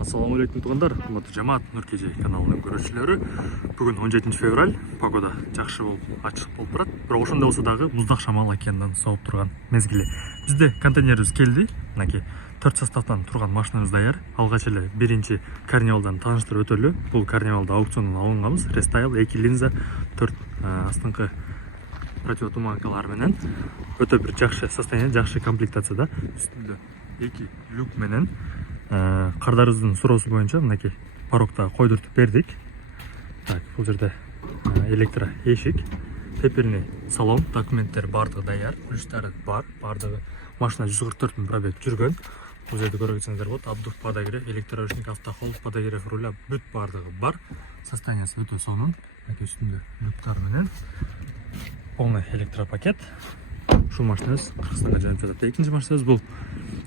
Ассаламу алейкум туғандар, құрметті жамаат Нұркеже каналының көрушілері. Бүгін 17 февраль, погода жақсы болып, ашық болып тұрады. Бірақ ошондой болсо дагы муздак шамал океандан соғып тұрған мезгілі. Бізде контейнерибиз келди. Мынакей 4 составтан тұрған машинабыз даяр. Алгач эле биринчи карнивалдан тааныштырып өтөлү. Бул карнивалда аукциондон алынганбыз. Рестайл 2 линза, 4 астыңкы противотуманкалар менен өтө бир жакшы состояние, жакшы комплектацияда. Үстүндө 2 люк менен кардарыбыздын суроосу боюнча мынакей порогто койдуртуп бердик. Так, бул жерде электро эшик, тепельный салон, документтер бардыгы даяр, ключтары бар, бардыгы. Машина 144 000 пробег жүргөн. Бул жерде көрсөңүздөр болот, абдув подогрев, электроручник, автохолд, подогрев руля, бүт бардыгы бар. Состояниясы өтө сонун. Мынакей үстүндө люктар менен полный электропакет. Ушул машинабыз Кыргызстанга жөнөп жатат. Экинчи машинабыз бул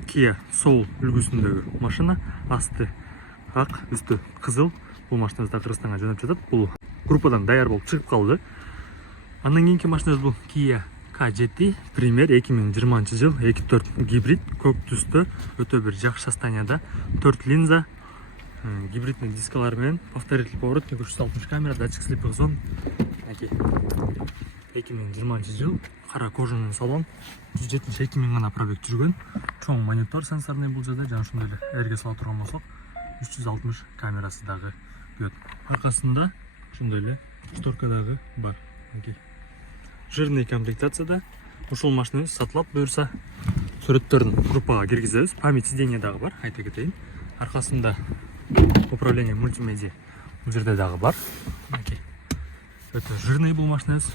Kia Soul үлгүсүндөгү машина. Асты ак, үстү кызыл. Бул машинабыз да Кыргызстанга жөнөп жатат. Бул группадан даяр болуп чыгып калды. Андан кийинки машинабыз бул Kia K7 Premier 2020 жыл 2.4 гибрид, көк түстө, өтө бир жакшы состоянияда, 4 линза, гибридный дискалар менен, повторитель поворотник, 360 камера, датчик слепых зон. 2020 жыл, кара кожаный салон, 172 000 гана пробег жүргөн. Чоң монитор сенсорный бул жерде, жана ошондой эле эрге сала турган болсок, 360 камерасы дагы бет. Аркасында ошондой эле шторка дагы бар. Жирный комплектацияда. Ушул машина сатылат, буюрса сүрөттөрүн группага киргизебиз. Память сиденья дагы бар, айта кетейин. Аркасында управление мультимедиа бул жерде дагы бар. Өтө жирный бул машинабыз.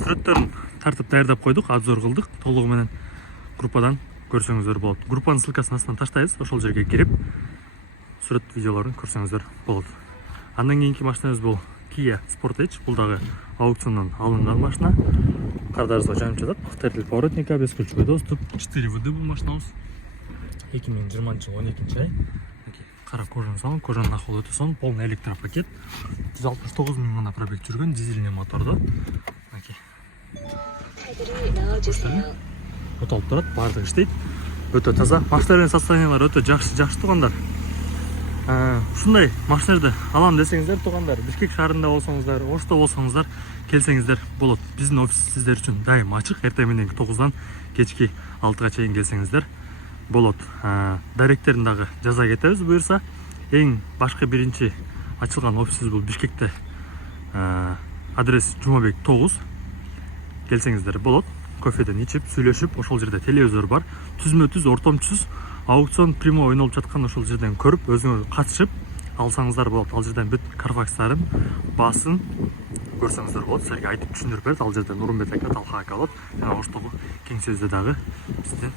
Сүрөттөрүн тартып даярдап койдук, обзор кылдык. Толугу менен группадан көрсөңүздөр болот. Группанын ссылкасын астынан таштайбыз, ошол жерге кирип сүрөт видеолорун көрсөңүздөр болот. Андан кийинки машинабыз бул Kia Sportage. Бул дагы аукциондон алынган машина. Кардарыбызга жөнөп жатат. Повторитель поворотника, бескульчевой доступ, 4 ВД бул машинабыз. 2020 жыл 12 ай. Кара кожаный салон, кожанын ахуалы өтө сонун, полный электропакет. 169 000 гана пробег жүргөн, дизельный мотордо. Отолуп турат, баардыгы иштейт. Өтө таза. Машиналардын состояниялары өтө жакшы туугандар. Ушундай машиналарды алам десеңиздер туугандар, Бишкек шаарында болсоңуздар, Ошто болсоңуздар, келсеңиздер болот. Биздин офис сиздер үчүн дайым ачык. Эртең менен 9-дан кечки 6-га чейин келсеңиздер болот. Даректерин дагы жаза кетебиз буюрса. Эң башкы биринчи ачылган офисибиз бул Бишкекте. Адрес Жумабек 9. Келсеңиздер болот. Кофеден ичип, сүйлөшүп, ошол жерде телевизор бар. Түзмө-түз, ортомчусуз аукцион прямо ойнолуп жаткан, ошол жерден көрүп, өзүңөр катышып алсаңыздар болот. Ал жерден бүт Карфакстарын, баасын көрсөңүздөр болот. Силерге айтып түшүндүрүп берет. Ал жерден Нурмбет ака, Талха ака болот. Жана Оштогу кең сөздө дагы биздин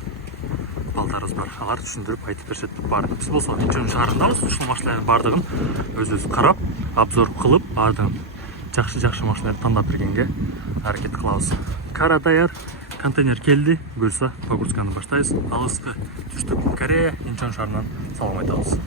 балдарыбыз бар. Алар түшүндүрүп айтып беришет баарын. Биз болсо Чоң шаарындабыз. Ушул машиналардын баардыгын өзүбүз карап, обзор кылып, баардыгын жакшы машиналарды тандап бергенге аракет кылабыз. Кара даяр, контейнер келди. Буюрса погрузканы баштайбыз. Алыскы түштүк Корея, Инчон шаарынан салам айтабыз.